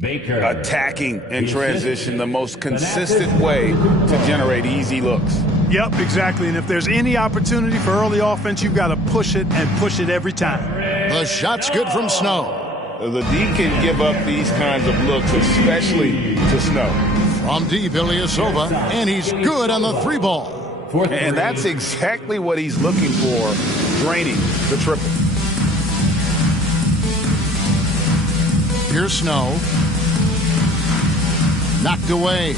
Baker. Attacking in transition, the most consistent way to generate easy looks. Yep, exactly. And if there's any opportunity for early offense, you've got to push it and push it every time. The shot's good from Snow. The D can give up these kinds of looks, especially to Snow. From deep, Ilyasova, and he's good on the three ball. And that's exactly what he's looking for, draining the triple. Here's Snow. Knocked away.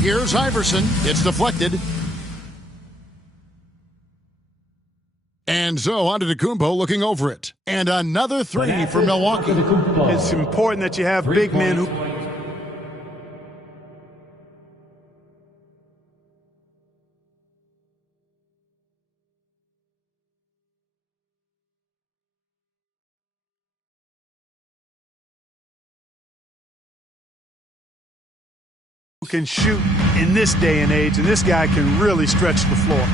Here's Iverson. It's deflected. And so on to Antetokounmpo looking over it. And another three for Milwaukee. It's important that you have big men who can shoot in this day and age, and this guy can really stretch the floor.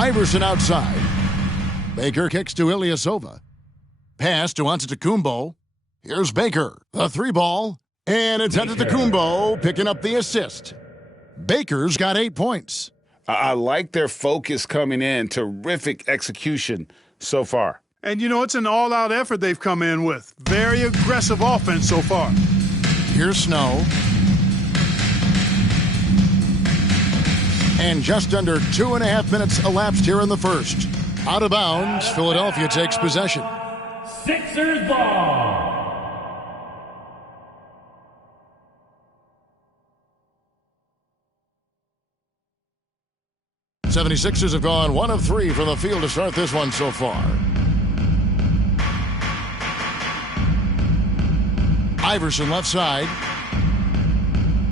Iverson outside. Baker kicks to Ilyasova. Pass to Antetokounmpo. Here's Baker. The three ball. And it's Antetokounmpo picking up the assist. Baker's got 8 points. I like their focus coming in. Terrific execution so far. And, you know, it's an all-out effort they've come in with. Very aggressive offense so far. Here's Snow. And just under 2.5 minutes elapsed here in the first. Out of bounds, Philadelphia takes possession. Sixers ball. The 76ers have gone 1 of 3 from the field to start this one so far. Iverson left side.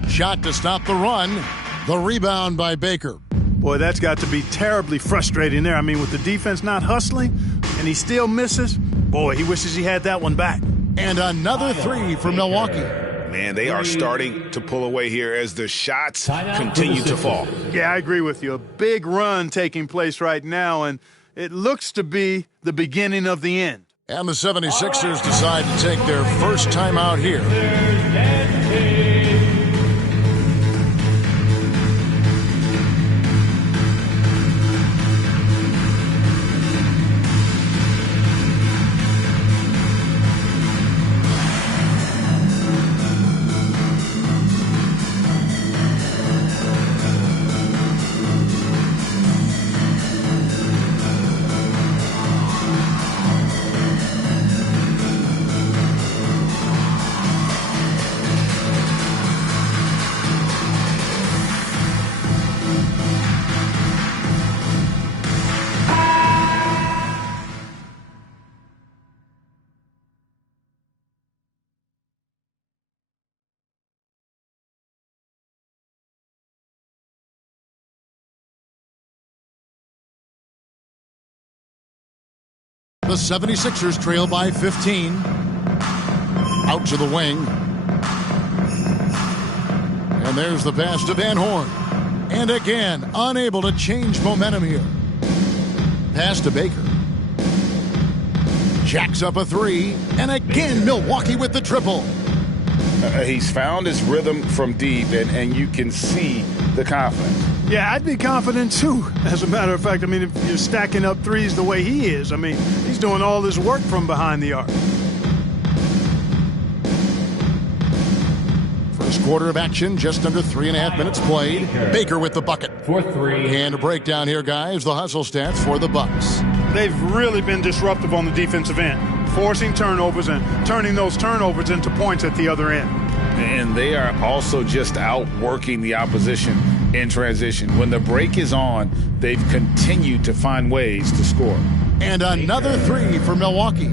Shot to stop the run. The rebound by Baker. Boy, that's got to be terribly frustrating there. I mean, with the defense not hustling and he still misses, boy, he wishes he had that one back. And another three for Milwaukee. Man, they are starting to pull away here as the shots continue to fall. Yeah, I agree with you. A big run taking place right now, and it looks to be the beginning of the end. And the 76ers decide to take their first time out here. The 76ers trail by 15. Out to the wing. And there's the pass to Van Horn. And again, unable to change momentum here. Pass to Baker. Jacks up a three. And again, Milwaukee with the triple. He's found his rhythm from deep, and you can see the confidence. Yeah, I'd be confident, too. As a matter of fact, I mean, if you're stacking up threes the way he is, I mean, he's doing all his work from behind the arc. First quarter of action, just under 3.5 minutes played. Baker with the bucket. For three. And a breakdown here, guys. The hustle stats for the Bucks. They've really been disruptive on the defensive end, forcing turnovers and turning those turnovers into points at the other end. And they are also just outworking the opposition in transition. When the break is on, they've continued to find ways to score. And another three for Milwaukee.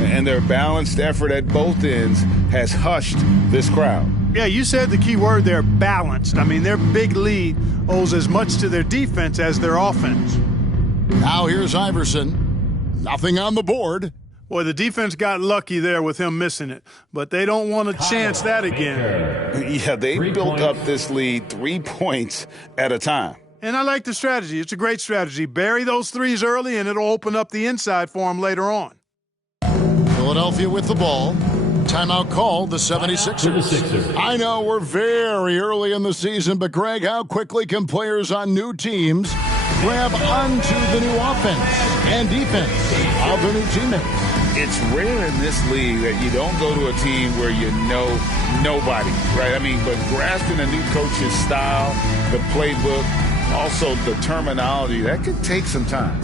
And their balanced effort at both ends has hushed this crowd. Yeah, you said the key word there, balanced. I mean, their big lead owes as much to their defense as their offense. Now here's Iverson. Nothing on the board. Boy, the defense got lucky there with him missing it, but they don't want to chance that again. Yeah, they built up this lead 3 points at a time. And I like the strategy. It's a great strategy. Bury those threes early, and it'll open up the inside for him later on. Philadelphia with the ball. Timeout called, the 76ers. I know we're very early in the season, but Greg, how quickly can players on new teams grab onto the new offense and defense of their new teammates? It's rare in this league that you don't go to a team where you know nobody, right? I mean, but grasping a new coach's style, the playbook, also the terminology, that could take some time.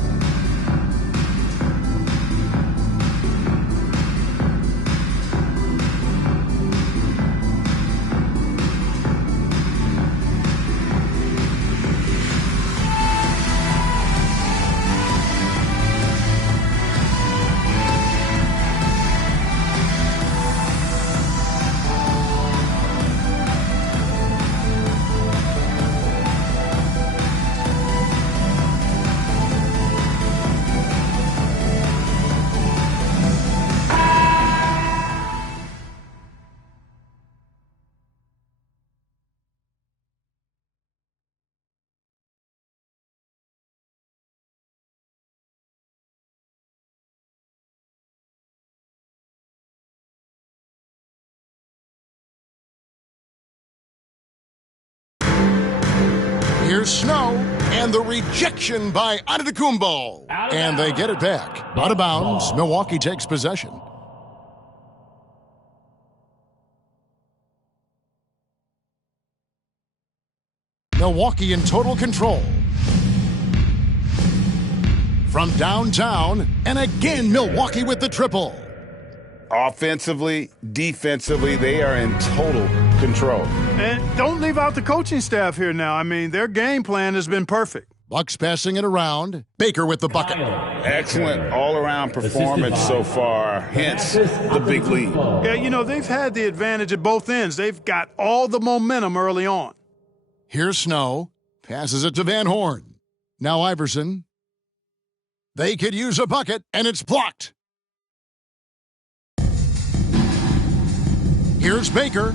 Here's Snow, and the rejection by Antetokounmpo. And they get it back. Out of bounds, Milwaukee takes possession. Milwaukee in total control. From downtown, and again Milwaukee with the triple. Offensively, defensively, they are in total control. And don't leave out the coaching staff here now. I mean, their game plan has been perfect. Bucks passing it around. Baker with the bucket. Excellent all-around performance so far, hence the big lead. Yeah, you know, they've had the advantage at both ends. They've got all the momentum early on. Here's Snow. Passes it to Van Horn. Now Iverson. They could use a bucket, and it's blocked. Here's Baker.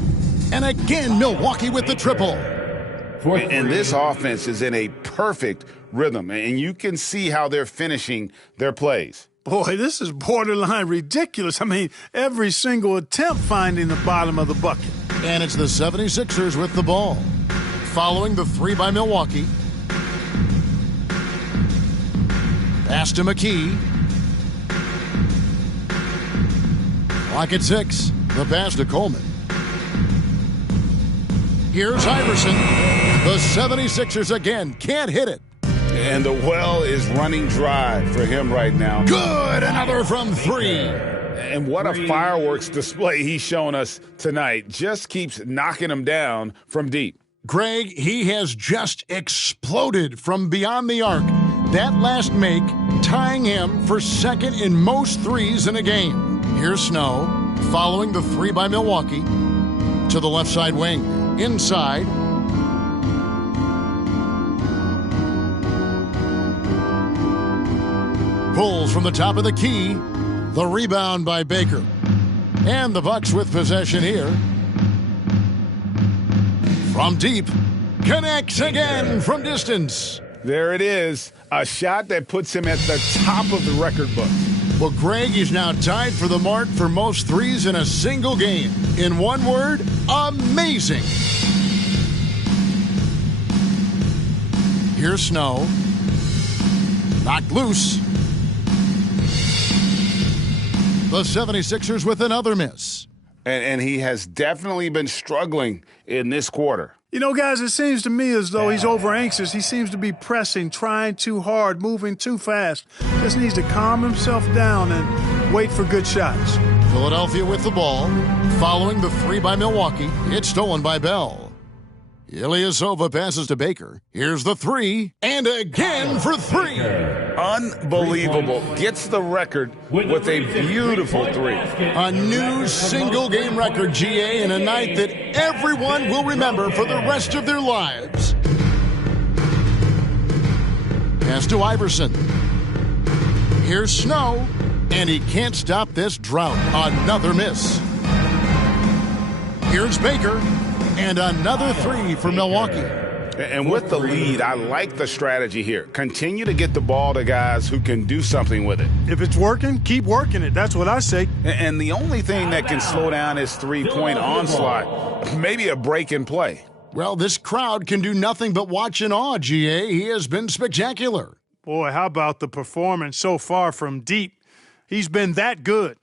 And again, Milwaukee with the triple. And this offense is in a perfect rhythm, and you can see how they're finishing their plays. Boy, this is borderline ridiculous. I mean, every single attempt finding the bottom of the bucket. And it's the 76ers with the ball. Following the three by Milwaukee. Pass to McKee. Clock at 6. The pass to Coleman. Here's Iverson. The 76ers again can't hit it. And the well is running dry for him right now. Good, another from 3. And what a fireworks display he's shown us tonight. Just keeps knocking them down from deep. Greg, he has just exploded from beyond the arc. That last make tying him for second in most threes in a game. Here's Snow, following the three by Milwaukee. To the left side wing. Inside. Pulls from the top of the key. The rebound by Baker. And the Bucks with possession here. From deep. Connects again from distance. There it is. A shot that puts him at the top of the record book. Well, Greg is now tied for the mark for most threes in a single game. In one word, amazing. Here's Snow. Knocked loose. The 76ers with another miss. And he has definitely been struggling in this quarter. You know, guys, it seems to me as though he's over anxious. He seems to be pressing, trying too hard, moving too fast. Just needs to calm himself down and wait for good shots. Philadelphia with the ball. Following the three by Milwaukee. It's stolen by Bell. Ilyasova passes to Baker. Here's the three. And again for 3. Unbelievable. Gets the record with a beautiful 3. A new single-game record, GA, in a night that everyone will remember for the rest of their lives. Pass to Iverson. Here's Snow, and he can't stop this drought. Another miss. Here's Baker, and another 3 for Milwaukee. And with the lead, I like the strategy here. Continue to get the ball to guys who can do something with it. If it's working, keep working it. That's what I say. And the only thing that can slow down his three-point onslaught, maybe a break in play. Well, this crowd can do nothing but watch in awe, GA. He has been spectacular. Boy, how about the performance so far from deep? He's been that good.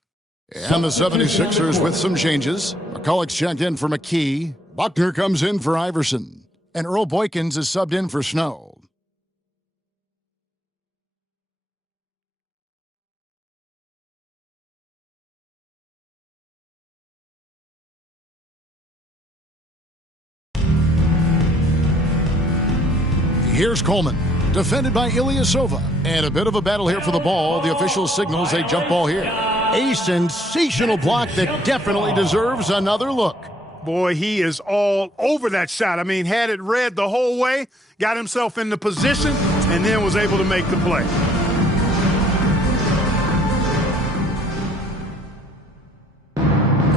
And the 76ers with some changes. McCulloch's checked in for McKee. Buckner comes in for Iverson. And Earl Boykins is subbed in for Snow. Here's Coleman, defended by Ilyasova. And a bit of a battle here for the ball. The official signals a jump ball here. A sensational block that definitely deserves another look. Boy, he is all over that shot. I mean, had it read the whole way, got himself in the position, and then was able to make the play.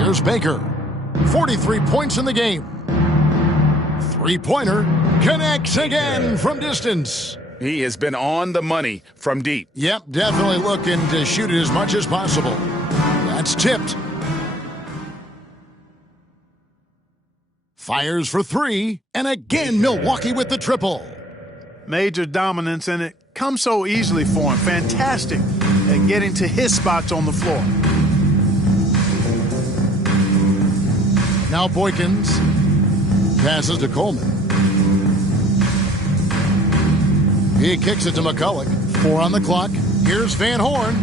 Here's Baker. 43 points in the game. Three-pointer connects again from distance. He has been on the money from deep. Yep, definitely looking to shoot it as much as possible. That's tipped. Fires for three, and again Milwaukee with the triple. Major dominance, and it comes so easily for him. Fantastic at getting to his spots on the floor. Now Boykins passes to Coleman. He kicks it to McCulloch. 4 on the clock. Here's Van Horn.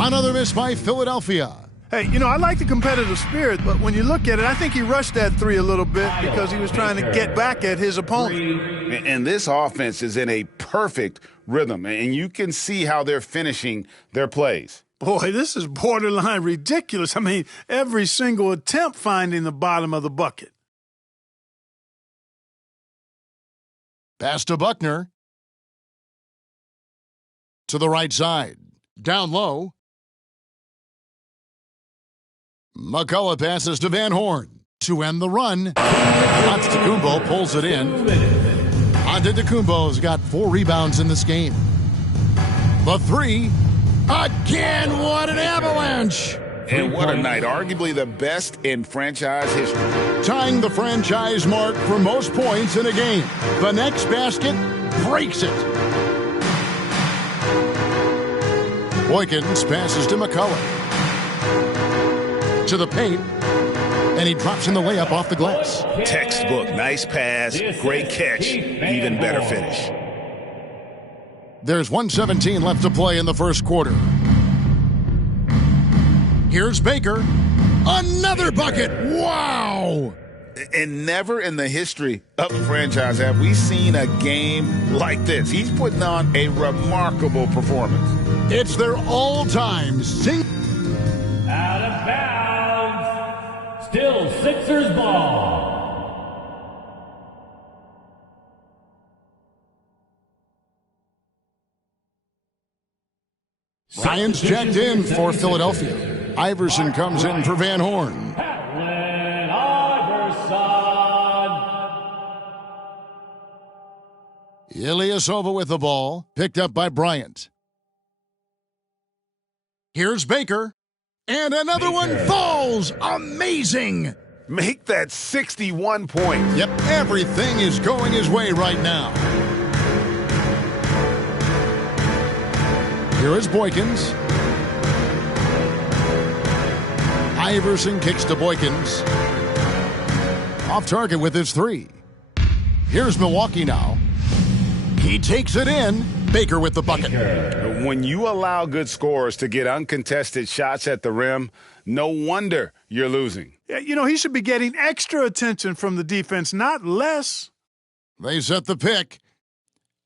Another miss by Philadelphia. Hey, you know, I like the competitive spirit, but when you look at it, I think he rushed that three a little bit because he was trying to get back at his opponent. And this offense is in a perfect rhythm, and you can see how they're finishing their plays. Boy, this is borderline ridiculous. I mean, every single attempt finding the bottom of the bucket. Pass to Buckner. To the right side. Down low. McCulloch passes to Van Horn to end the run. Antetokounmpo pulls it in. Antetokounmpo's got 4 rebounds in this game. The three. Again, what an avalanche! And what a night. Arguably the best in franchise history. Tying the franchise mark for most points in a game. The next basket breaks it. Boykins passes to McCulloch. To the paint, and he drops in the layup off the glass. Textbook, nice pass, great catch, even better finish. There's 1:17 left to play in the first quarter. Here's Baker. Another bucket. Wow! And never in the history of the franchise have we seen a game like this. He's putting on a remarkable performance. It's their all-time single. Out of bounds. Still Sixers ball. Ryan's checked in for Philadelphia. Iverson comes in for Van Horn. Allen Iverson. Ilyasova with the ball, picked up by Bryant. Here's Baker. And another one falls. Amazing. Make that 61 points. Yep, everything is going his way right now. Here is Boykins. Iverson kicks to Boykins. Off target with his three. Here's Milwaukee now. He takes it in. Baker with the bucket. When you allow good scorers to get uncontested shots at the rim, no wonder you're losing. Yeah, you know, he should be getting extra attention from the defense, not less. They set the pick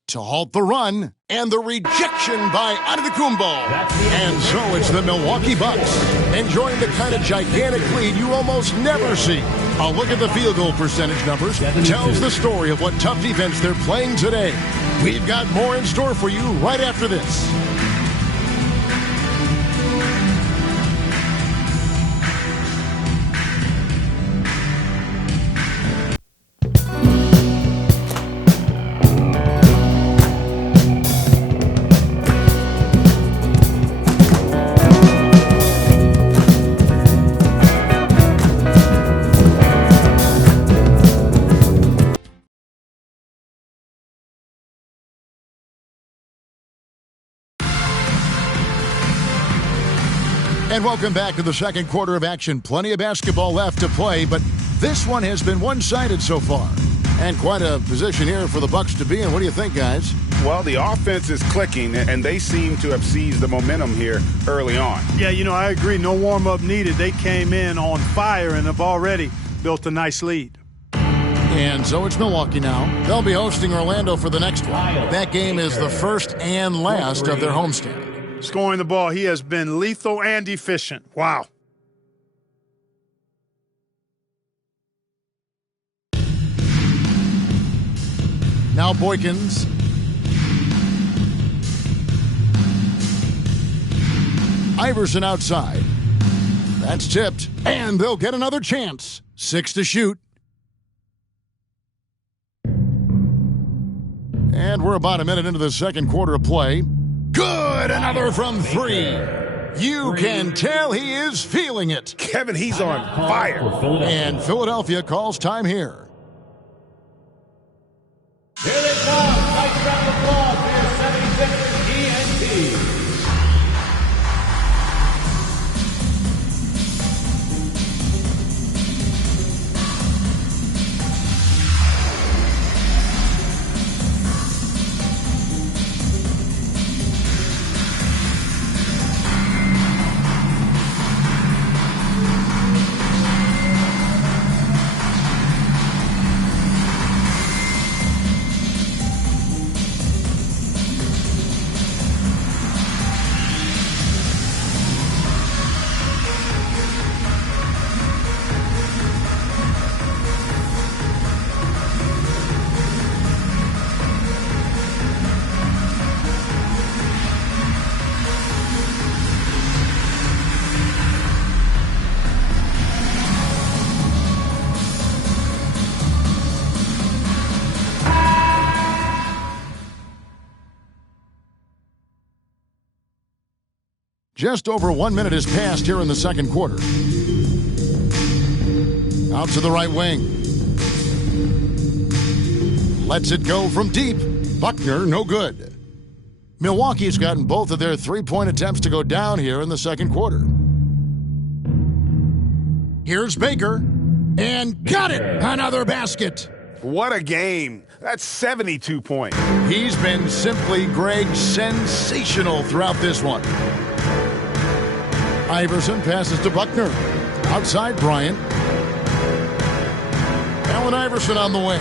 to halt the run, and the rejection by Antetokounmpo. And so it's the Milwaukee Bucks enjoying the kind of gigantic lead you almost never see. A look at the field goal percentage numbers tells the story of what tough defense they're playing today. We've got more in store for you right after this. And welcome back to the second quarter of action. Plenty of basketball left to play, but this one has been one-sided so far. And quite a position here for the Bucks to be in. What do you think, guys? Well, the offense is clicking, and they seem to have seized the momentum here early on. Yeah, I agree. No warm-up needed. They came in on fire and have already built a nice lead. And so it's Milwaukee now. They'll be hosting Orlando for the next one. That game is the first and last of their homestand. Scoring the ball, he has been lethal and efficient. Wow. Now Boykins. Iverson outside. That's tipped. And they'll get another chance. 6 to shoot. And we're about a minute into the second quarter of play. Good! Another from 3. You can tell he is feeling it. Kevin, he's on fire. And Philadelphia calls time here. Here they come. Nice round of applause for your 76ers ENT. Just over 1 minute has passed here in the second quarter. Out to the right wing. Lets it go from deep. Buckner, no good. Milwaukee's gotten both of their three-point attempts to go down here in the second quarter. Here's Baker. And got it! Another basket. What a game. That's 72 points. He's been simply, Greg, sensational throughout this one. Iverson passes to Buckner. Outside Bryant. Allen Iverson on the wing.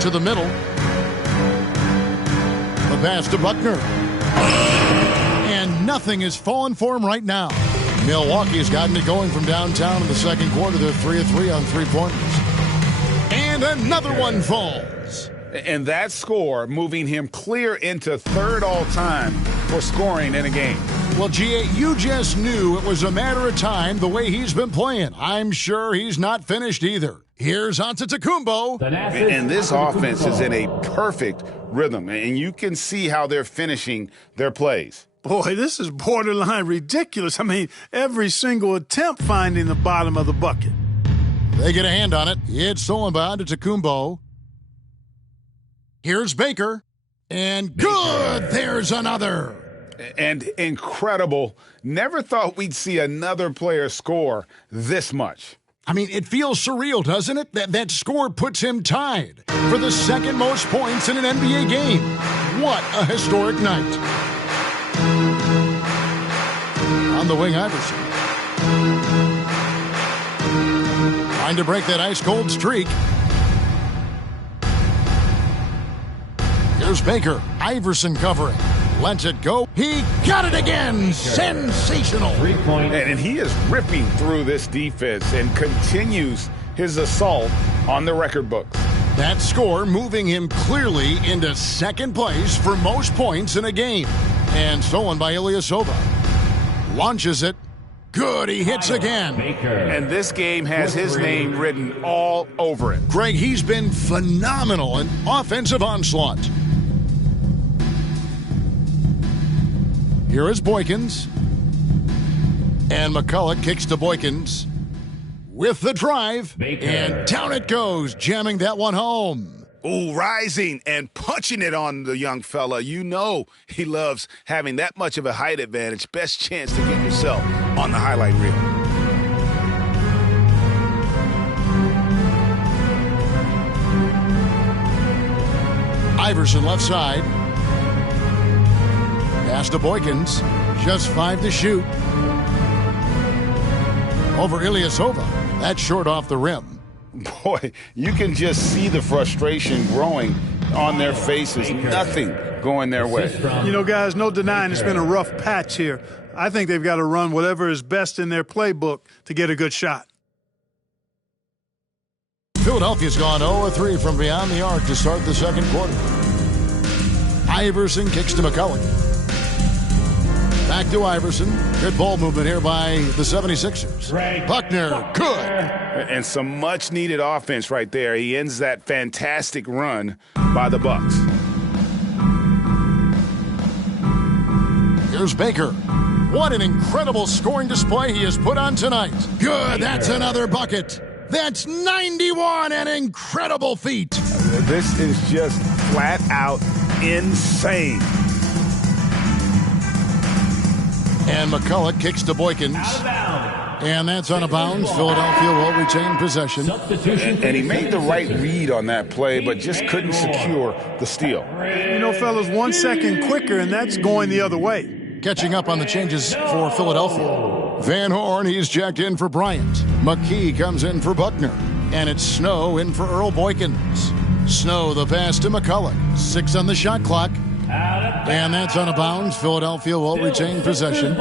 To the middle. The pass to Buckner. And nothing is falling for him right now. Milwaukee has gotten it going from downtown in the second quarter. They're 3 of 3 on three-pointers. And another one falls. And that score moving him clear into third all-time for scoring in a game. Well, G.A., you just knew it was a matter of time the way he's been playing. I'm sure he's not finished either. Here's Antetokounmpo. And this offense is in a perfect rhythm, and you can see how they're finishing their plays. Boy, this is borderline ridiculous. I mean, every single attempt finding the bottom of the bucket. They get a hand on it. It's stolen by Antetokounmpo. Here's Baker. And good! There's another. And incredible. Never thought we'd see another player score this much. I mean, it feels surreal, doesn't it? That score puts him tied for the second most points in an NBA game. What a historic night. On the wing, Iverson. Trying to break that ice-cold streak. Here's Baker. Iverson covering. Lets it go. He got it again. Sensational. 3-point. And he is ripping through this defense and continues his assault on the record books. That score moving him clearly into second place for most points in a game. And stolen by Ilyasova. Launches it. Good, he hits again. Baker. And this game has his name written all over it. Greg, he's been phenomenal in offensive onslaught. Here is Boykins. And McCulloch kicks to Boykins with the drive. Baker. And down it goes, jamming that one home. Ooh, rising and punching it on the young fella. You know he loves having that much of a height advantage. Best chance to get yourself on the highlight reel. Iverson left side. Pass to Boykins. Just 5 to shoot. Over Ilyasova. That's short off the rim. Boy, you can just see the frustration growing on their faces. Nothing going their way. You know, guys, no denying it's been a rough patch here. I think they've got to run whatever is best in their playbook to get a good shot. Philadelphia's gone 0-3 from beyond the arc to start the second quarter. Iverson kicks to McCulloch. Back to Iverson. Good ball movement here by the 76ers. Buckner, good. And some much-needed offense right there. He ends that fantastic run by the Bucks. Here's Baker. What an incredible scoring display he has put on tonight. Good, that's another bucket. That's 91, an incredible feat. This is just flat out insane. And McCulloch kicks to Boykins. And that's out of bounds. Philadelphia will retain possession. And he made the right read on that play, but just couldn't secure the steal. You know, fellas, 1 second quicker, and that's going the other way. Catching up on the changes for Philadelphia. Van Horn, he's checked in for Bryant. McKee comes in for Buckner. And it's Snow in for Earl Boykins. Snow, the pass to McCulloch. 6 on the shot clock. And that's out of bounds. Philadelphia will retain possession.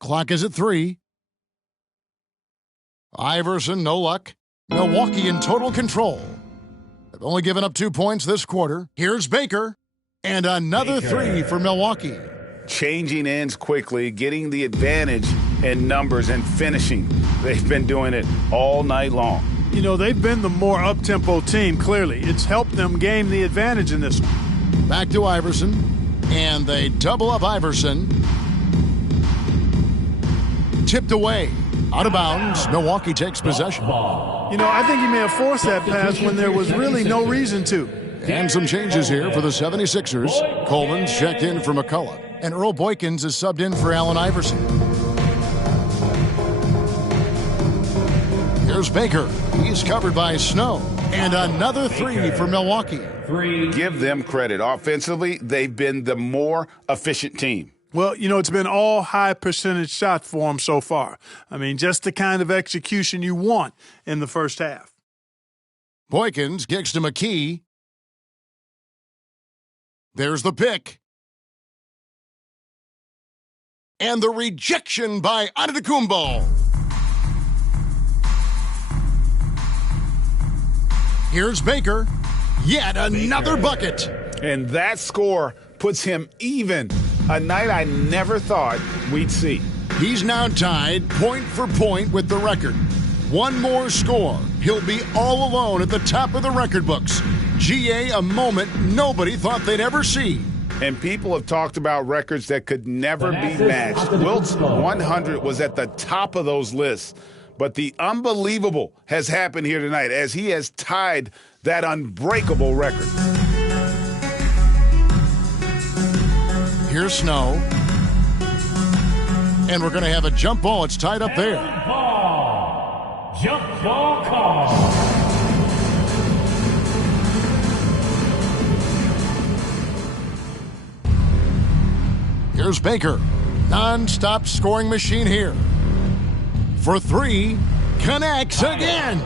Clock is at 3. Iverson, no luck. Milwaukee in total control. They've only given up 2 points this quarter. Here's Baker. And another 3 for Milwaukee. Changing ends quickly, getting the advantage in numbers and finishing. They've been doing it all night long. You know, they've been the more up-tempo team, clearly. It's helped them gain the advantage in this one. Back to Iverson. And they double up Iverson. Tipped away. Out of bounds. Milwaukee takes possession. You know, I think he may have forced that pass when there was really no reason to. And some changes here for the 76ers. Coleman's checked in for McCulloch. And Earl Boykins is subbed in for Allen Iverson. Here's Baker. He's covered by Snow. And another 3 for Milwaukee. Give them credit. Offensively, they've been the more efficient team. Well, you know, it's been all high percentage shots for them so far. I mean, just the kind of execution you want in the first half. Boykins kicks to McKee. There's the pick. And the rejection by Antetokounmpo. Here's Baker. Yet another bucket. And that score puts him even. A night I never thought we'd see. He's now tied point for point with the record. One more score. He'll be all alone at the top of the record books. GA, a moment nobody thought they'd ever see. And people have talked about records that could never be matched. Wilt's 100 was at the top of those lists. But the unbelievable has happened here tonight as he has tied that unbreakable record. Here's Snow. And we're going to have a jump ball. It's tied up there. Jump ball call. Here's Baker. Non-stop scoring machine here. For 3. Connects again.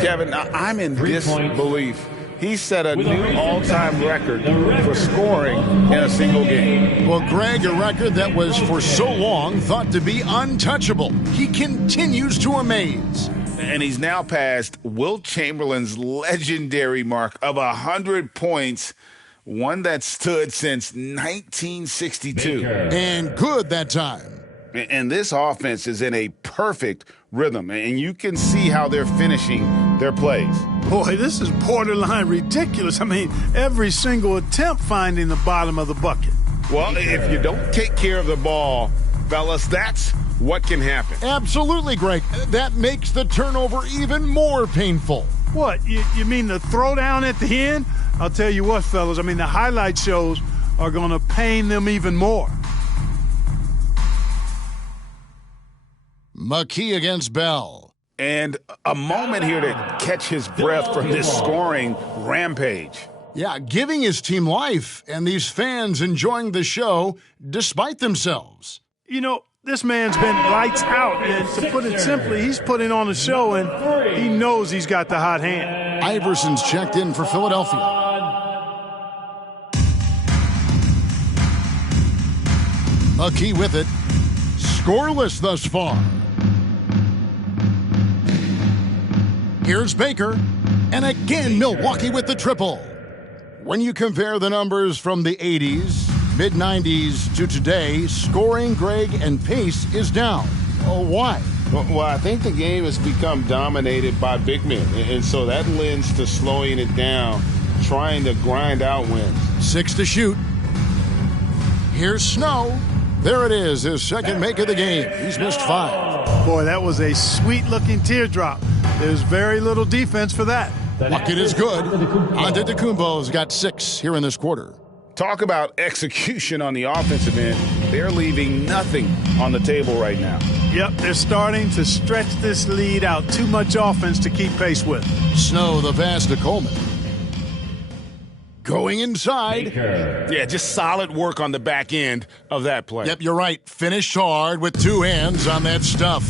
Kevin, I'm in disbelief. He set a new all-time record for scoring in a single game. Well, Greg, a record that was for so long thought to be untouchable. He continues to amaze. And he's now passed Wilt Chamberlain's legendary mark of 100 points, one that stood since 1962. And good that time. And this offense is in a perfect rhythm, and you can see how they're finishing their plays. Boy, this is borderline ridiculous. I mean, every single attempt finding the bottom of the bucket. Well, if you don't take care of the ball, fellas, that's what can happen. Absolutely, Greg. That makes the turnover even more painful. What, you mean the throwdown at the end? I'll tell you what, fellas, I mean, the highlight shows are going to pain them even more. McKee against Bell. And a moment here to catch his breath from this scoring rampage. Yeah, giving his team life, and these fans enjoying the show despite themselves. You know, this man's been lights out, and to put it simply, he's putting on a show, and he knows he's got the hot hand. Iverson's checked in for Philadelphia. McKee with it. Scoreless thus far. Here's Baker. And again, Milwaukee with the triple. When you compare the numbers from the 80s, mid-90s to today, scoring, Greg, and pace is down. Oh, why? Well, I think the game has become dominated by big men, and so that lends to slowing it down, trying to grind out wins. 6 to shoot. Here's Snow. There it is, his second make of the game. He's missed 5. Boy, that was a sweet-looking teardrop. There's very little defense for that. Bucket is good. Antetokounmpo's got 6 here in this quarter. Talk about execution on the offensive end. They're leaving nothing on the table right now. Yep, they're starting to stretch this lead out. Too much offense to keep pace with. Snow, the pass to Coleman. Going inside. Yeah, just solid work on the back end of that play. Yep, you're right. Finished hard with 2 hands on that stuff.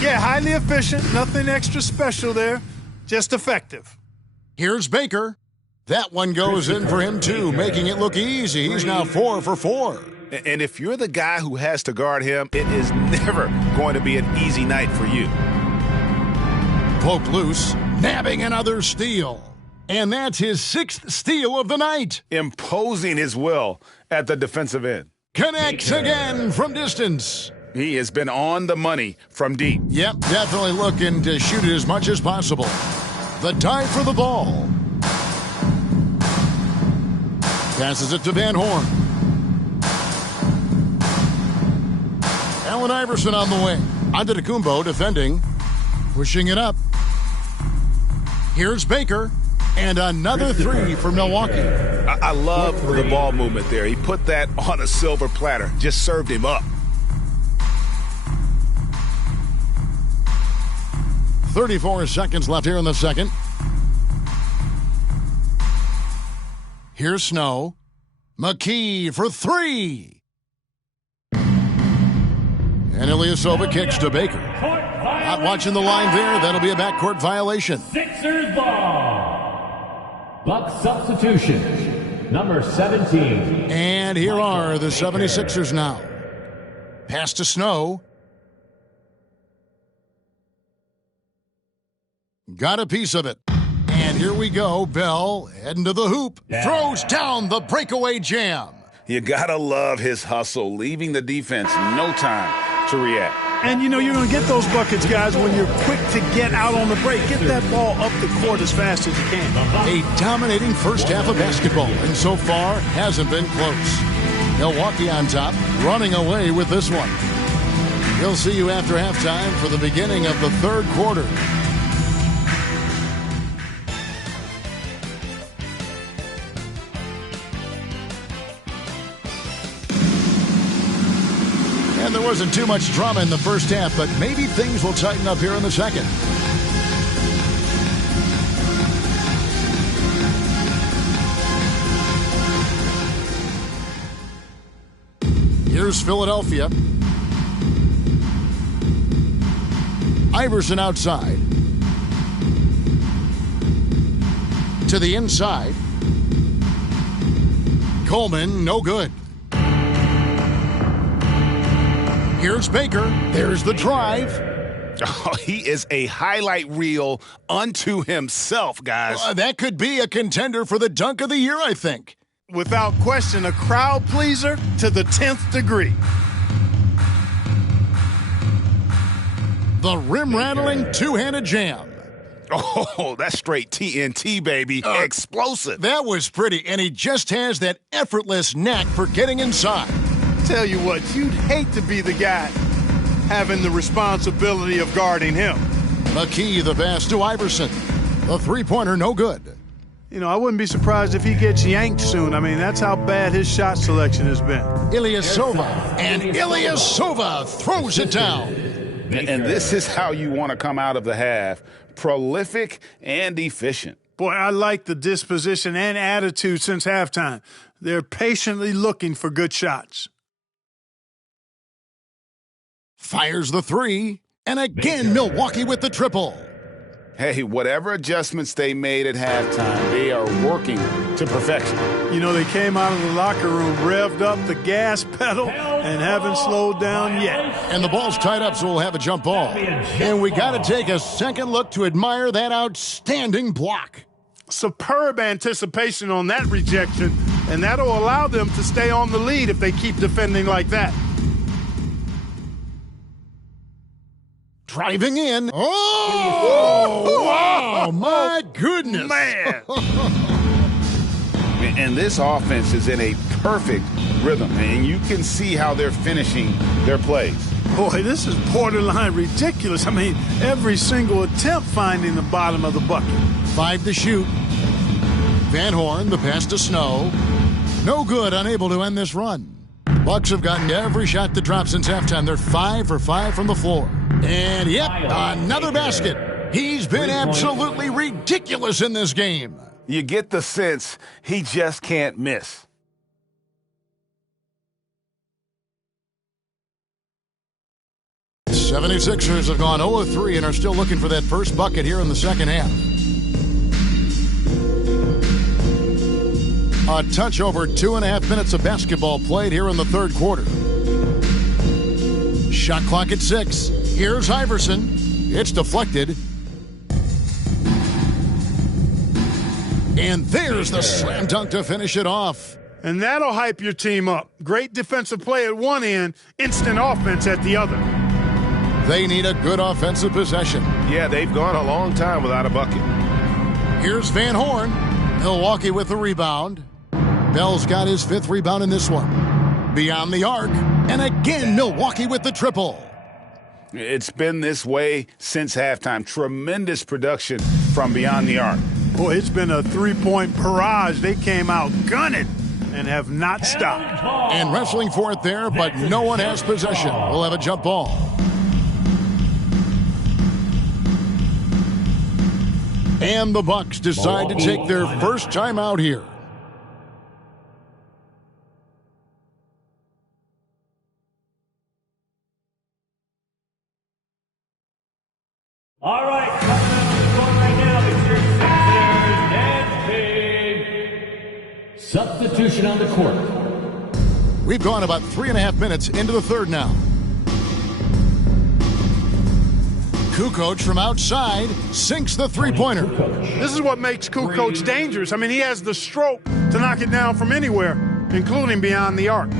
Yeah, highly efficient. Nothing extra special there. Just effective. Here's Baker. That one goes in for him, too, making it look easy. He's now 4 for 4. And if you're the guy who has to guard him, it is never going to be an easy night for you. Poked loose, nabbing another steal. And that's his 6th steal of the night. Imposing his will at the defensive end. Connects again from distance. He has been on the money from deep. Yep, definitely looking to shoot it as much as possible. The tie for the ball. Passes it to Van Horn. Allen Iverson on the wing. Antetokounmpo defending. Pushing it up. Here's Baker. And another 3 for Milwaukee. I love the ball movement there. He put that on a silver platter. Just served him up. 34 seconds left here in the second. Here's Snow. McKee for 3. And Ilyasova kicks to Baker. Not watching the line there. That'll be a backcourt violation. Sixers ball. Buck substitution. Number 17. And here are the 76ers now. Pass to Snow. Got a piece of it. And here we go. Bell heading to the hoop. Throws down the breakaway jam. You gotta love his hustle, leaving the defense no time to react. And, you know, you're going to get those buckets, guys, when you're quick to get out on the break. Get that ball up the court as fast as you can. A dominating first half of basketball, and so far hasn't been close. Milwaukee on top, running away with this one. We'll see you after halftime for the beginning of the third quarter. And there wasn't too much drama in the first half, but maybe things will tighten up here in the second. Here's Philadelphia. Iverson outside. To the inside. Coleman, no good. Here's Baker. There's the drive. Oh, he is a highlight reel unto himself, guys. That could be a contender for the dunk of the year, I think. Without question, a crowd pleaser to the 10th degree. The rim-rattling two-handed jam. Oh, that's straight TNT, baby. Explosive. That was pretty, and he just has that effortless knack for getting inside. Tell you what, you'd hate to be the guy having the responsibility of guarding him. McKee the pass to Iverson. The three-pointer no good. You know, I wouldn't be surprised if he gets yanked soon. I mean, that's how bad his shot selection has been. Ilyasova, and Ilyasova throws it down. And this is how you want to come out of the half. Prolific and efficient. Boy, I like the disposition and attitude since halftime. They're patiently looking for good shots. Fires the three, and again Milwaukee with the triple. Hey, whatever adjustments they made at halftime, they are working to perfection. You know, they came out of the locker room, revved up the gas pedal, and haven't slowed down yet. And the ball's tied up, so we'll have a jump ball. And we got to take a second look to admire that outstanding block. Superb anticipation on that rejection, and that'll allow them to stay on the lead if they keep defending like that. Driving in. Oh, my goodness. Man. And this offense is in a perfect rhythm, and you can see how they're finishing their plays. Boy, this is borderline ridiculous. I mean, every single attempt finding the bottom of the bucket. 5 to shoot. Van Horn, the pass to Snow. No good, unable to end this run. Bucks have gotten every shot to drop since halftime. They're 5 for 5 from the floor. And yep, another basket. He's been absolutely ridiculous in this game. You get the sense he just can't miss. The 76ers have gone 0-3 and are still looking for that first bucket here in the second half. A touch over 2.5 minutes of basketball played here in the third quarter. Shot clock at 6. Here's Iverson. It's deflected. And there's the slam dunk to finish it off. And that'll hype your team up. Great defensive play at one end, instant offense at the other. They need a good offensive possession. Yeah, they've gone a long time without a bucket. Here's Van Horn. Milwaukee with the rebound. Bell's got his 5th rebound in this one. Beyond the arc. And again, Milwaukee with the triple. It's been this way since halftime. Tremendous production from beyond the arc. Boy, it's been a three-point barrage. They came out gunning and have not stopped. And wrestling for it there, but no one has possession. We'll have a jump ball. And the Bucks decide to take their first time out here. All right, coming out on the court right now is your Sixers and Pig. Substitution on the court. We've gone about 3.5 minutes into the third now. Kukoc from outside sinks the three-pointer. This is what makes Kukoc dangerous. I mean, he has the stroke to knock it down from anywhere, including beyond the arc.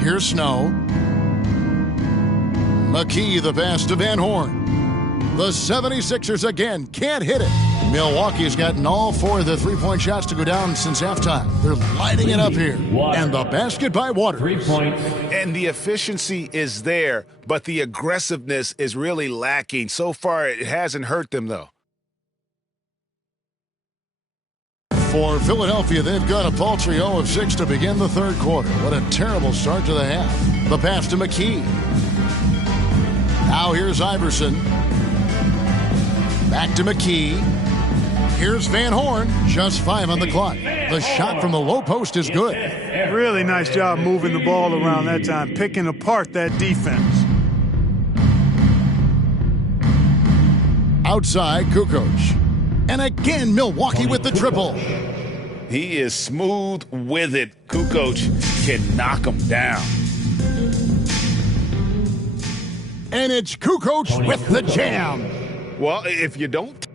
Here's Snow. McKee the pass to Van Horn. The 76ers again can't hit it. Milwaukee's gotten all 4 of the three-point shots to go down since halftime. They're lighting it up here. And the basket by Waters. 3 points. And the efficiency is there, but the aggressiveness is really lacking. So far, it hasn't hurt them, though. For Philadelphia, they've got a paltry 0 of 6 to begin the third quarter. What a terrible start to the half. The pass to McKee. Now here's Iverson. Back to McKee. Here's Van Horn. Just 5 on the clock. The shot from the low post is good. Really nice job moving the ball around that time, picking apart that defense. Outside, Kukoc. And again, Milwaukee with the triple. He is smooth with it. Kukoc can knock him down. And it's Kukoc with the jam. Well, if you don't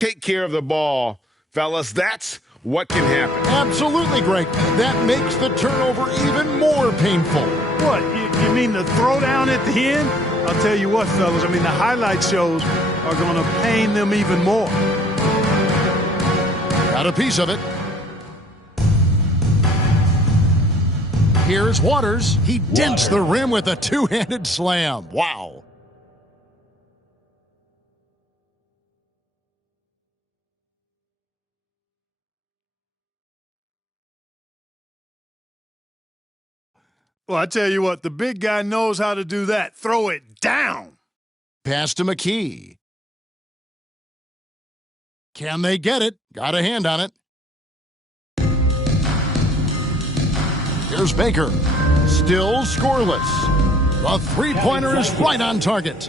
take care of the ball, fellas, that's what can happen. Absolutely, Greg. That makes the turnover even more painful. What, you mean the throwdown at the end? I'll tell you what, fellas, I mean, the highlight shows are going to pain them even more. Got a piece of it. Here's Waters. He dents the rim with a two-handed slam. Wow. Well, I tell you what, the big guy knows how to do that. Throw it down. Pass to McKee. Can they get it? Got a hand on it. Here's Baker. Still scoreless. The three-pointer is right on target.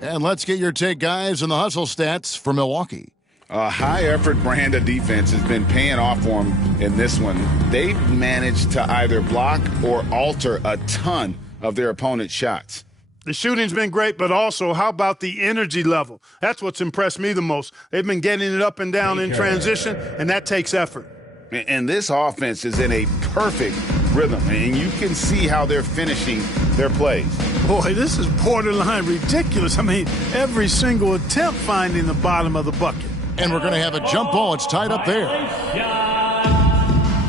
And let's get your take, guys, on the hustle stats for Milwaukee. A high-effort brand of defense has been paying off for them in this one. They've managed to either block or alter a ton of their opponent's shots. The shooting's been great, but also, how about the energy level? That's what's impressed me the most. They've been getting it up and down in transition, and that takes effort. And this offense is in a perfect rhythm, and you can see how they're finishing their plays. Boy, this is borderline ridiculous. I mean, every single attempt finding the bottom of the bucket. And we're going to have a jump ball. It's tied up there.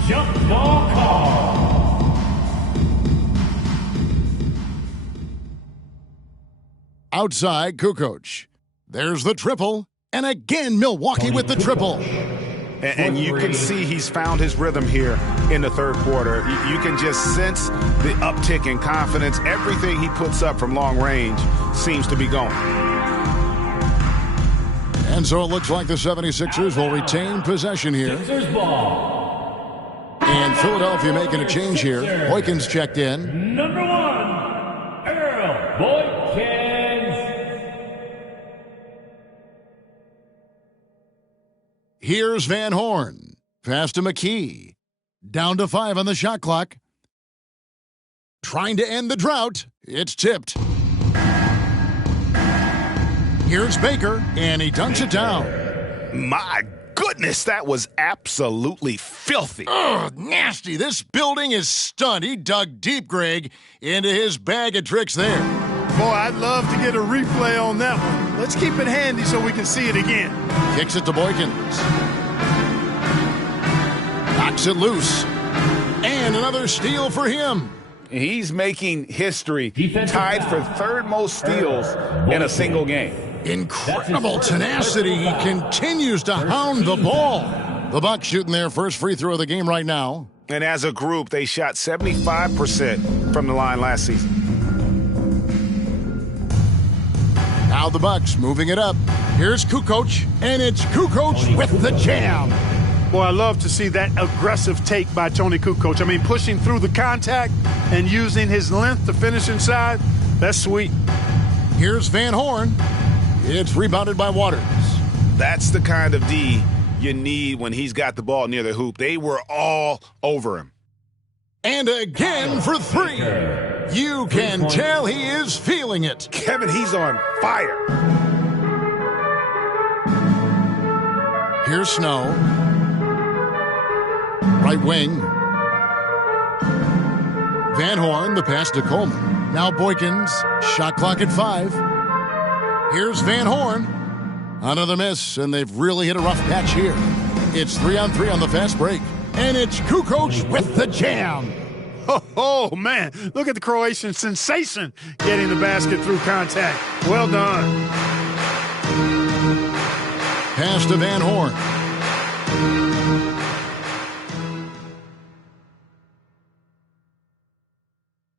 Jump ball call. Outside, Kukoc. There's the triple. And again, Milwaukee with the triple. And you can see he's found his rhythm here in the third quarter. You can just sense the uptick in confidence. Everything he puts up from long range seems to be going. And so it looks like the 76ers will retain possession here. And Philadelphia making a change here. Boykins checked in. Number 1, Earl Boykins. Here's Van Horn. Pass to McKee. Down to 5 on the shot clock. Trying to end the drought. It's tipped. Here's Baker, and he dunks it down. My goodness, that was absolutely filthy. Ugh, nasty. This building is stunned. He dug deep, Greg, into his bag of tricks there. Boy, I'd love to get a replay on that one. Let's keep it handy so we can see it again. Kicks it to Boykins. Knocks it loose. And another steal for him. He's making history, tied for third most steals in a single game. Incredible tenacity. He continues to hound the ball. The Bucks shooting their first free throw of the game right now. And as a group, they shot 75% from the line last season. Now the Bucks moving it up. Here's Kukoc, and it's Kukoc with the jam. Boy, I love to see that aggressive take by Tony Kukoc. I mean, pushing through the contact and using his length to finish inside. That's sweet. Here's Van Horn. It's rebounded by Waters. That's the kind of D you need when he's got the ball near the hoop. They were all over him. And again for 3. You can tell he is feeling it. Kevin, he's on fire. Here's Snow. Right wing. Van Horn, the pass to Coleman. Now Boykins, shot clock at 5. Here's Van Horn. Another miss, and they've really hit a rough patch here. It's 3-on-3 on the fast break. And it's Kukoc with the jam. Oh, man, look at the Croatian sensation getting the basket through contact. Well done. Pass to Van Horn.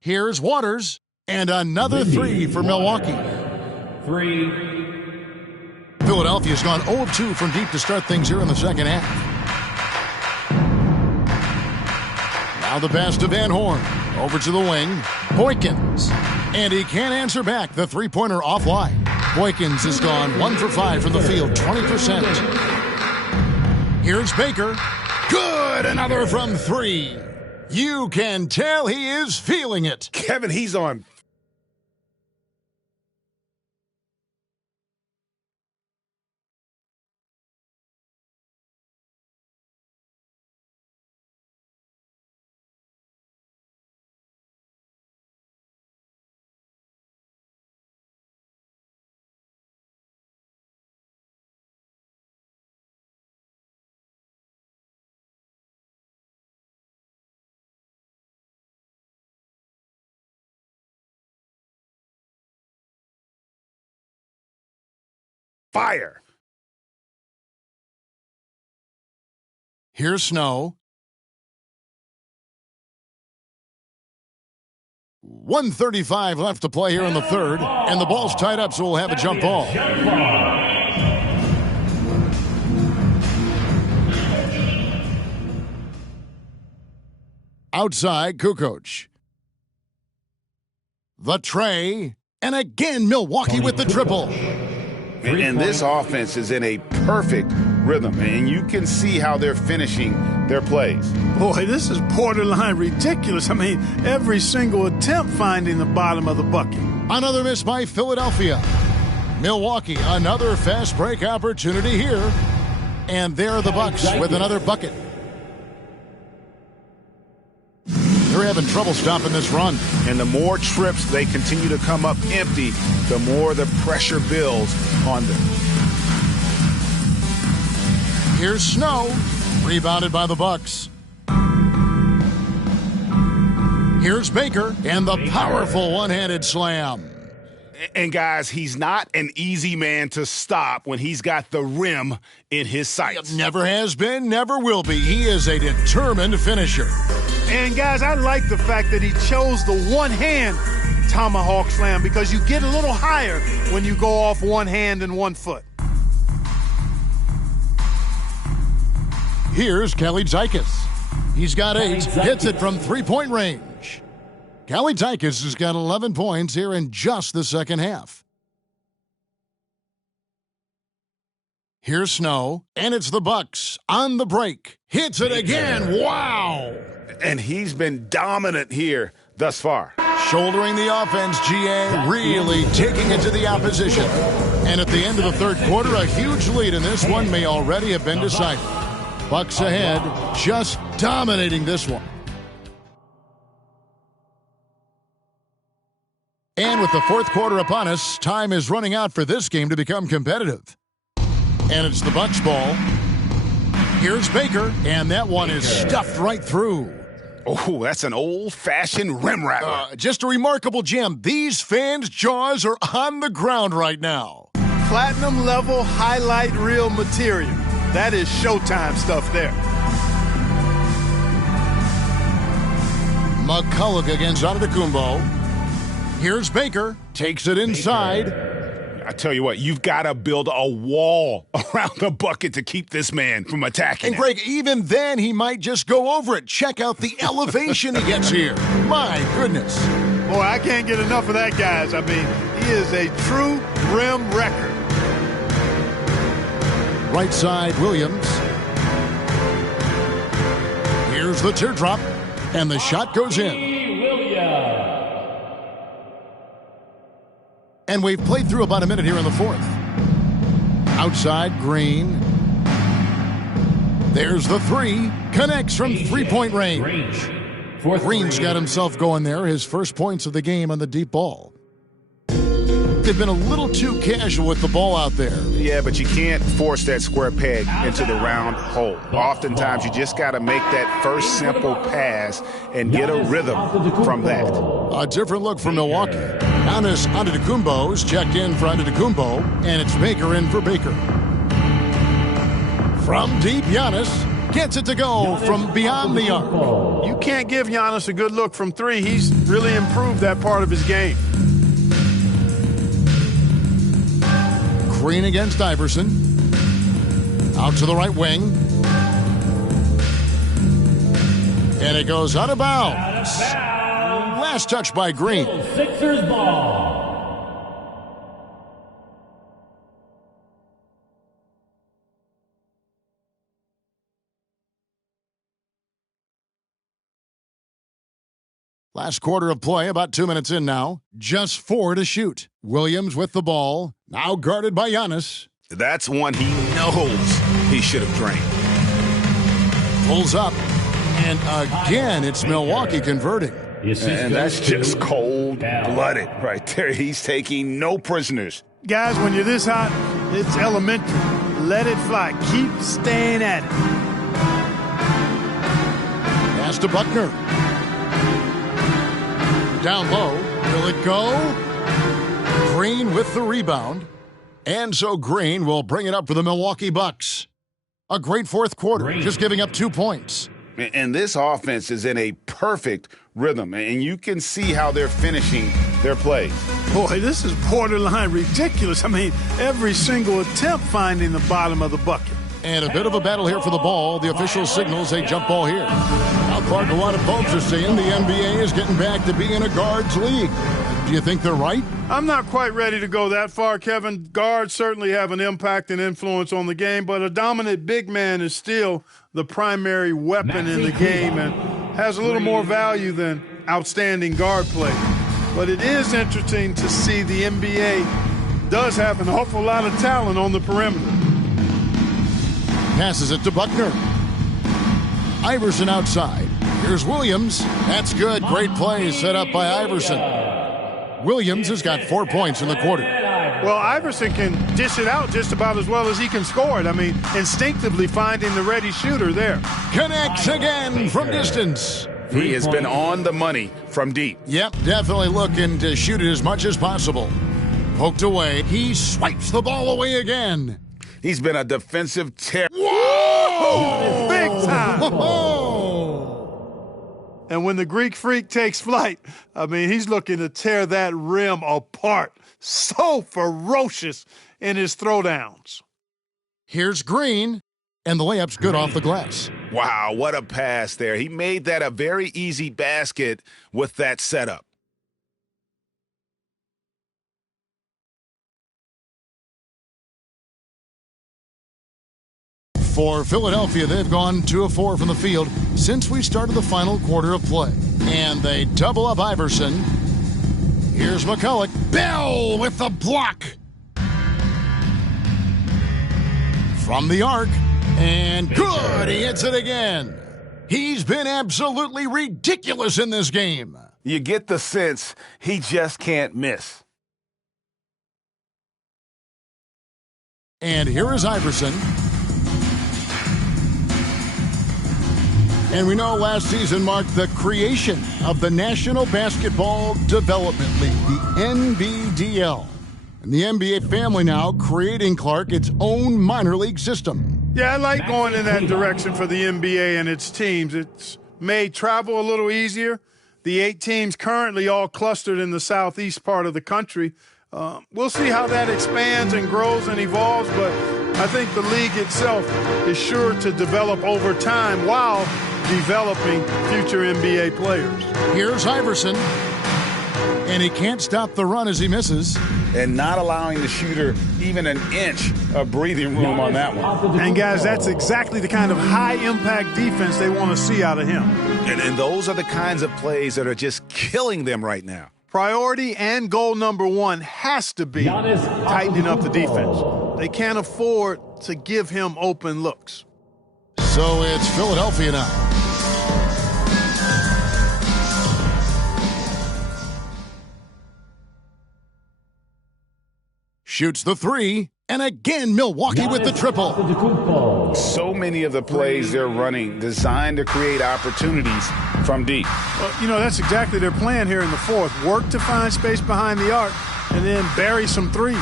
Here's Waters, and another 3 for Milwaukee. 3. Philadelphia's gone 0 of 2 from deep to start things here in the second half. Now the pass to Van Horn. Over to the wing. Boykins. And he can't answer back. The three-pointer offline. Boykins has gone 1 for 5 from the field, 20%. Here's Baker. Good! Another from 3. You can tell he is feeling it. Kevin, he's on fire. Here's Snow. 1:35 left to play here in the third, and the ball's tied up, so we'll have a jump ball. Outside, Kukoc. The tray, and again Milwaukee with the triple. And this offense is in a perfect rhythm, and you can see how they're finishing their plays. Boy, this is borderline ridiculous. I mean, every single attempt finding the bottom of the bucket. Another miss by Philadelphia. Milwaukee, another fast break opportunity here. And there are the Bucks with another bucket. They're having trouble stopping this run. And the more trips they continue to come up empty, the more the pressure builds on them. Here's Snow, rebounded by the Bucks. Here's Baker, and the powerful one-handed slam. And guys, he's not an easy man to stop when he's got the rim in his sights. Never has been, never will be. He is a determined finisher. And guys, I like the fact that he chose the one-hand tomahawk slam because you get a little higher when you go off one hand and 1 foot. Here's Kalaitzakis. He's got 8, hits it from three-point range. Kalaitzakis has got 11 points here in just the second half. Here's Snow, and it's the Bucks on the break. Hits it again. Wow! And he's been dominant here thus far. Shouldering the offense, GA, really taking it to the opposition. And at the end of the third quarter, a huge lead in this one may already have been decided. Bucks ahead, just dominating this one. And with the fourth quarter upon us, time is running out for this game to become competitive. And it's the Bucks ball. Here's Baker, and that one is stuffed right through. Oh, that's an old-fashioned rim rattler. Just a remarkable gem. These fans' jaws are on the ground right now. Platinum level highlight reel material. That is Showtime stuff there. McCulloch against Antetokounmpo. Here's Baker, takes it inside. I tell you what, you've got to build a wall around the bucket to keep this man from attacking. And Greg, even then, he might just go over it. Check out the elevation he gets here. My goodness. Boy, I can't get enough of that, guys. I mean, he is a true rim wrecker. Right side, Williams. Here's the teardrop, and the shot goes in. And we've played through about a minute here in the fourth. Outside, Green. There's the three. Connects from three-point range. Green's got himself going there. His first points of the game on the deep ball. They've been a little too casual with the ball out there. Yeah, but you can't force that square peg into the round hole. Oftentimes, you just got to make that first simple pass and get a rhythm from that. A different look for Milwaukee. Giannis Antetokounmpo's checked in for Antetokounmpo, and it's Baker in for Baker. From deep, Giannis gets it to go from beyond the arc. You can't give Giannis a good look from three. He's really improved that part of his game. Green against Iverson. Out to the right wing. And it goes out of bounds. Last touch by Green. Sixers ball. Last quarter of play, about 2 minutes in now. Just 4 to shoot. Williams with the ball. Now guarded by Giannis. That's one he knows he should have drained. Pulls up. And again, it's Milwaukee converting. And that's just cold-blooded right there. He's taking no prisoners. Guys, when you're this hot, it's elementary. Let it fly. Keep staying at it. Pass to Buckner. Down low. Will it go? Green with the rebound. And so Green will bring it up for the Milwaukee Bucks. A great fourth quarter, just giving up 2 points. And this offense is in a perfect rhythm, and you can see how they're finishing their plays. Boy, this is borderline ridiculous. I mean, every single attempt finding the bottom of the bucket. And a bit of a battle here for the ball. The official signals a jump ball here. Now, Clark, a lot of folks are saying the NBA is getting back to being a guards league. Do you think they're right? I'm not quite ready to go that far, Kevin. Guards certainly have an impact and influence on the game, but a dominant big man is still the primary weapon in the game and has a little more value than outstanding guard play. But it is interesting to see the NBA does have an awful lot of talent on the perimeter. Passes it to Buckner. Iverson outside. Here's Williams. That's good. Great play set up by Iverson. Williams has got 4 points in the quarter. Well, Iverson can dish it out just about as well as he can score it. I mean, instinctively finding the ready shooter there. Connects again from distance. He has been on the money from deep. Yep, definitely looking to shoot it as much as possible. Poked away. He swipes the ball away again. He's been a defensive terror. Whoa! Big time! Whoa! And when the Greek Freak takes flight, I mean, he's looking to tear that rim apart. So ferocious in his throwdowns. Here's Green, and the layup's good off the glass. Wow, what a pass there. He made that a very easy basket with that setup. For Philadelphia, they've gone 2 of 4 from the field since we started the final quarter of play. And they double up Iverson. Here's McCulloch. Bell with the block. From the arc. And good. He hits it again. He's been absolutely ridiculous in this game. You get the sense he just can't miss. And here is Iverson. And we know last season marked the creation of the National Basketball Development League, the NBDL. And the NBA family now creating, Clark, its own minor league system. Yeah, I like going in that direction for the NBA and its teams. It's made travel a little easier. The 8 teams currently all clustered in the southeast part of the country. We'll see how that expands and grows and evolves, but I think the league itself is sure to develop over time while developing future NBA players. Here's Iverson, and he can't stop the run as he misses. And not allowing the shooter even an inch of breathing room on that one. And, guys, that's exactly the kind of high-impact defense they want to see out of him. And those are the kinds of plays that are just killing them right now. Priority and goal number 1 has to be tightening up the defense. They can't afford to give him open looks. So it's Philadelphia now. Shoots the 3, and again Milwaukee with the triple. So many of the plays they're running designed to create opportunities from deep. Well, you know, that's exactly their plan here in the fourth. Work to find space behind the arc and then bury some threes.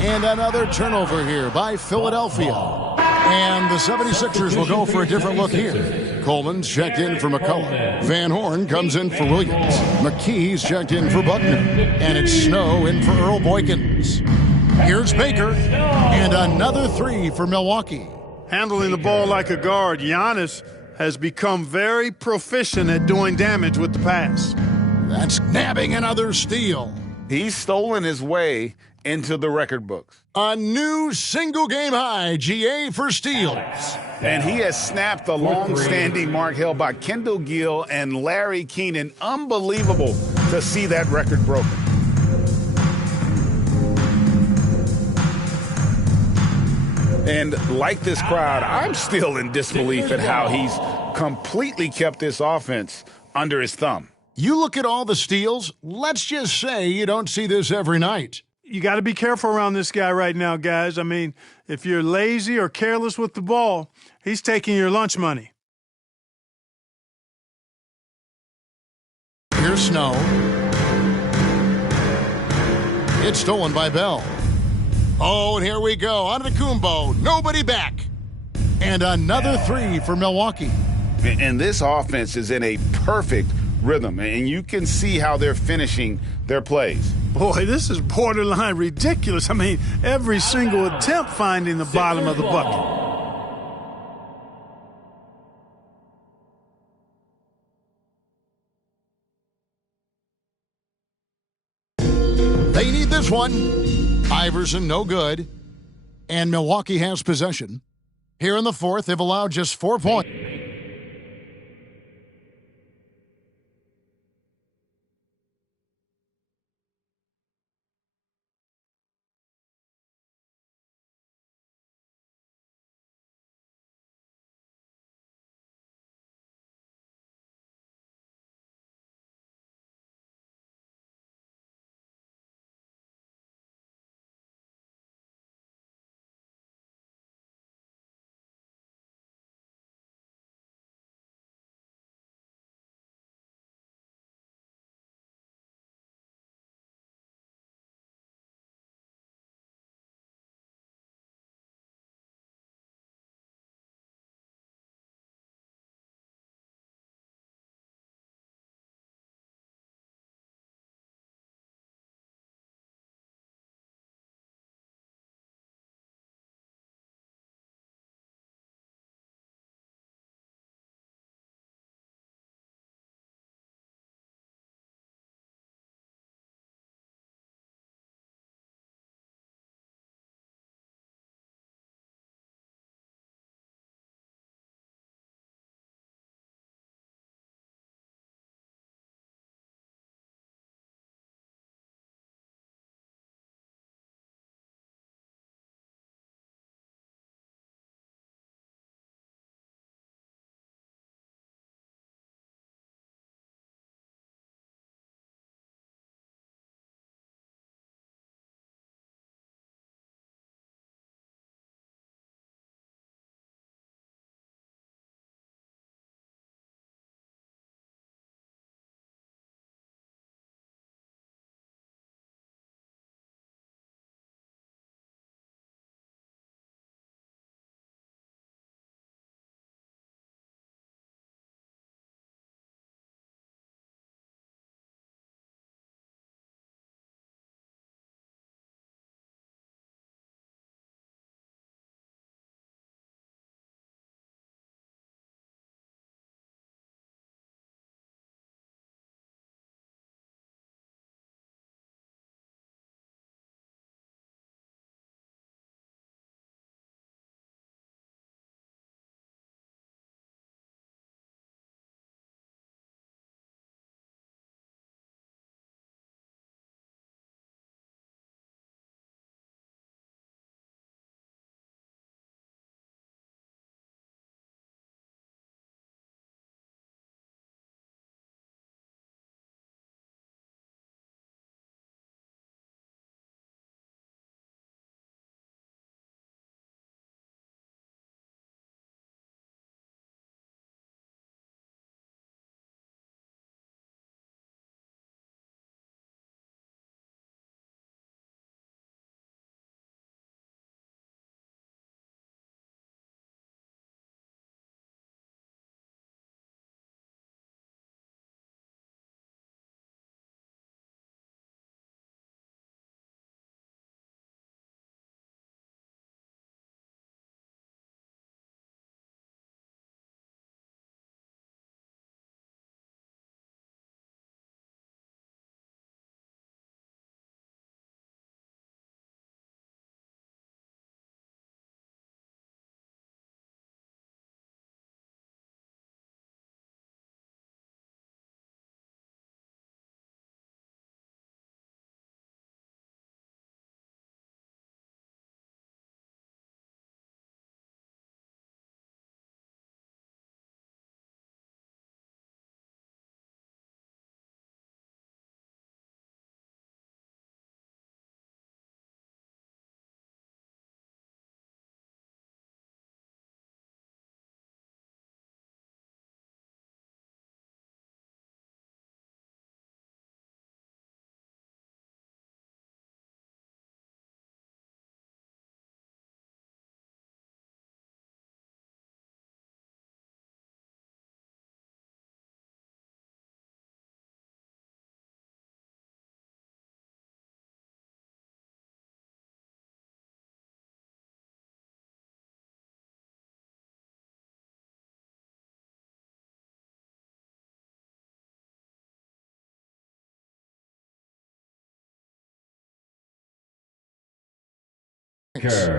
And another turnover here by Philadelphia. And the 76ers will go for a different look here. Coleman's checked in for McCulloch. Van Horn comes in for Williams. McKee's checked in for Buckner. And it's Snow in for Earl Boykins. Here's Baker. And another 3 for Milwaukee. Handling the ball like a guard, Giannis has become very proficient at doing damage with the pass. That's nabbing another steal. He's stolen his way into the record books. A new single-game high, GA, for steals. And he has snapped the long-standing mark held by Kendall Gill and Larry Keenan. Unbelievable to see that record broken. And like this crowd, I'm still in disbelief at how he's completely kept this offense under his thumb. You look at all the steals, let's just say you don't see this every night. You got to be careful around this guy right now, guys. I mean, if you're lazy or careless with the ball, he's taking your lunch money. Here's Snow. It's stolen by Bell. Oh, and here we go. Antetokounmpo, nobody back. And another three for Milwaukee. And this offense is in a perfect rhythm, and you can see how they're finishing their plays. Boy, this is borderline ridiculous. I mean, every single attempt finding the bottom of the bucket. They need this one. Iverson, no good. And Milwaukee has possession. Here in the fourth, they've allowed just 4 points.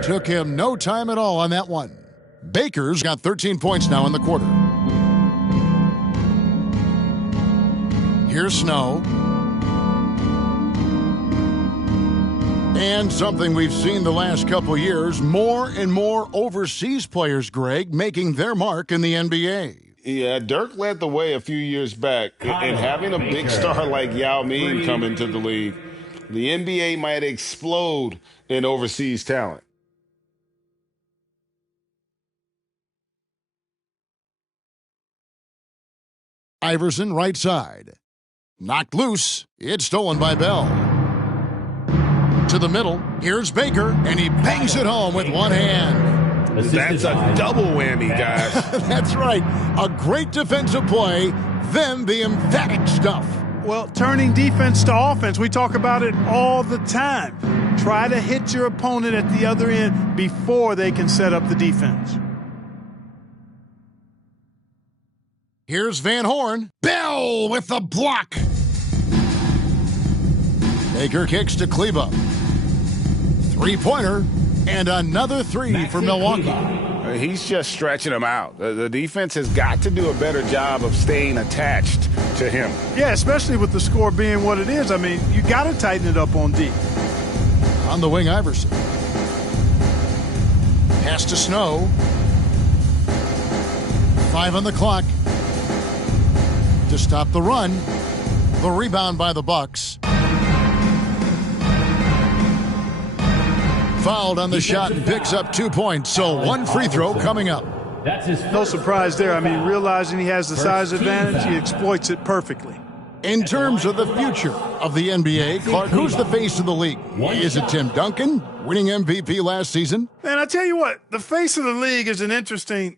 Took him no time at all on that one. Baker's got 13 points now in the quarter. Here's Snow. And something we've seen the last couple years, more and more overseas players, Greg, making their mark in the NBA. Yeah, Dirk led the way a few years back, and having a big star like Yao Ming come into the league, the NBA might explode in overseas talent. Iverson, right side. Knocked loose. It's stolen by Bell. To the middle. Here's Baker, and he bangs it home with one hand. That's a double whammy, guys. That's right. A great defensive play, then the emphatic stuff. Well, turning defense to offense, we talk about it all the time. Try to hit your opponent at the other end before they can set up the defense. Here's Van Horn. Bell with the block. Baker kicks to Kleba. Three-pointer, and another three for Milwaukee. He's just stretching them out. The defense has got to do a better job of staying attached to him. Yeah, especially with the score being what it is. I mean, you got to tighten it up on D. On the wing, Iverson. Pass to Snow. 5 on the clock. To stop the run. The rebound by the Bucks. Fouled on the shot and picks up 2 points. So one free throw coming up. No surprise there. I mean, realizing he has the size advantage, he exploits it perfectly. In terms of the future of the NBA, Clark, who's the face of the league? Is it Tim Duncan, winning MVP last season? Man, I tell you what, the face of the league is an interesting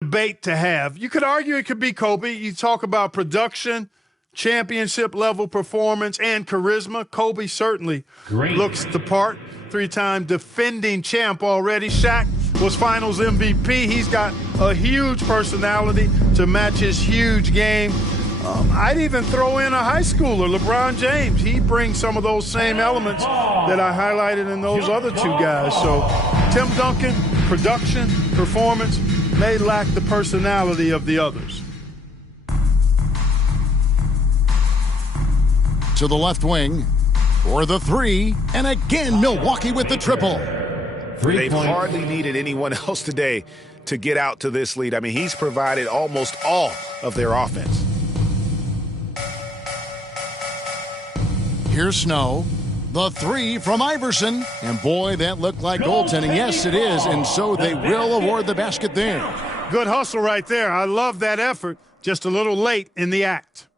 debate to have. You could argue it could be Kobe. You talk about production, championship level performance, and charisma. Kobe certainly looks the part. 3-time defending champ already. Shaq was finals MVP. He's got a huge personality to match his huge game. I'd even throw in a high schooler, LeBron James. He brings some of those same elements that I highlighted in those other two guys. So Tim Duncan, production, performance, may lack the personality of the others. To the left wing for the three, and again Milwaukee with the triple. They've hardly needed anyone else today to get out to this lead. I mean, he's provided almost all of their offense. Here's Snow. The three from Iverson. And boy, that looked like goaltending. Yes, it is. And so they will award the basket there. Good hustle right there. I love that effort. Just a little late in the act.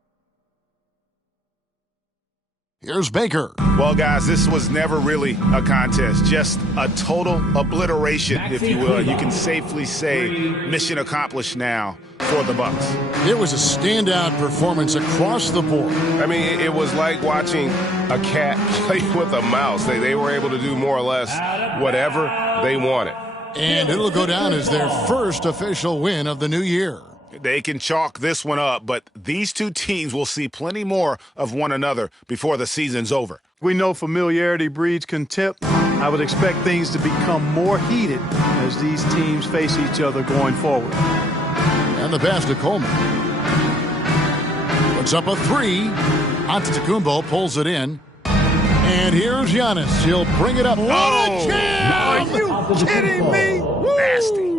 Here's Baker. Well, guys, this was never really a contest. Just a total obliteration, if you will. You can safely say mission accomplished now for the Bucks. It was a standout performance across the board. I mean, it was like watching a cat play with a mouse. They were able to do more or less whatever they wanted. And it'll go down as their first official win of the new year. They can chalk this one up, but these two teams will see plenty more of one another before the season's over. We know familiarity breeds contempt. I would expect things to become more heated as these teams face each other going forward. And the pass to Coleman. Puts up a three. Antetokounmpo pulls it in. And here's Giannis. He'll bring it up. What a jam! Are you kidding me? Nasty.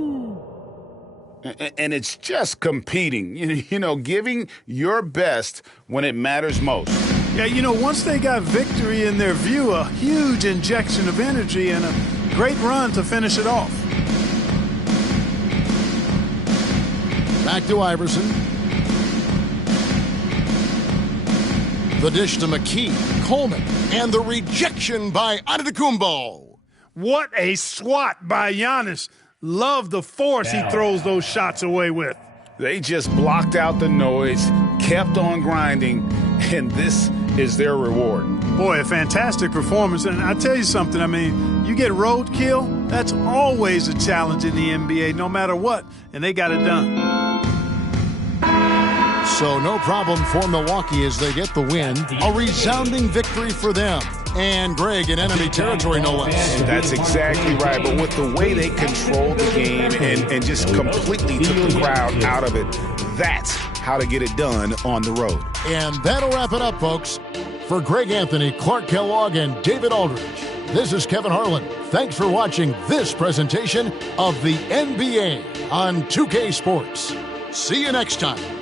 And it's just competing, you know, giving your best when it matters most. Yeah, you know, once they got victory in their view, a huge injection of energy and a great run to finish it off. Back to Iverson. The dish to McKee, Coleman, and the rejection by Antetokounmpo. What a swat by Giannis. Love the force he throws those shots away with. They just blocked out the noise, kept on grinding, and this is their reward. Boy, a fantastic performance. And I tell you something, I mean, you get roadkill, that's always a challenge in the NBA, no matter what, and they got it done. So no problem for Milwaukee as they get the win. A resounding victory for them. And Greg in enemy territory, no less. That's exactly right. But with the way they controlled the game and just completely took the crowd out of it, that's how to get it done on the road. And that'll wrap it up, folks. For Greg Anthony, Clark Kellogg, and David Aldridge, this is Kevin Harlan. Thanks for watching this presentation of the NBA on 2K Sports. See you next time.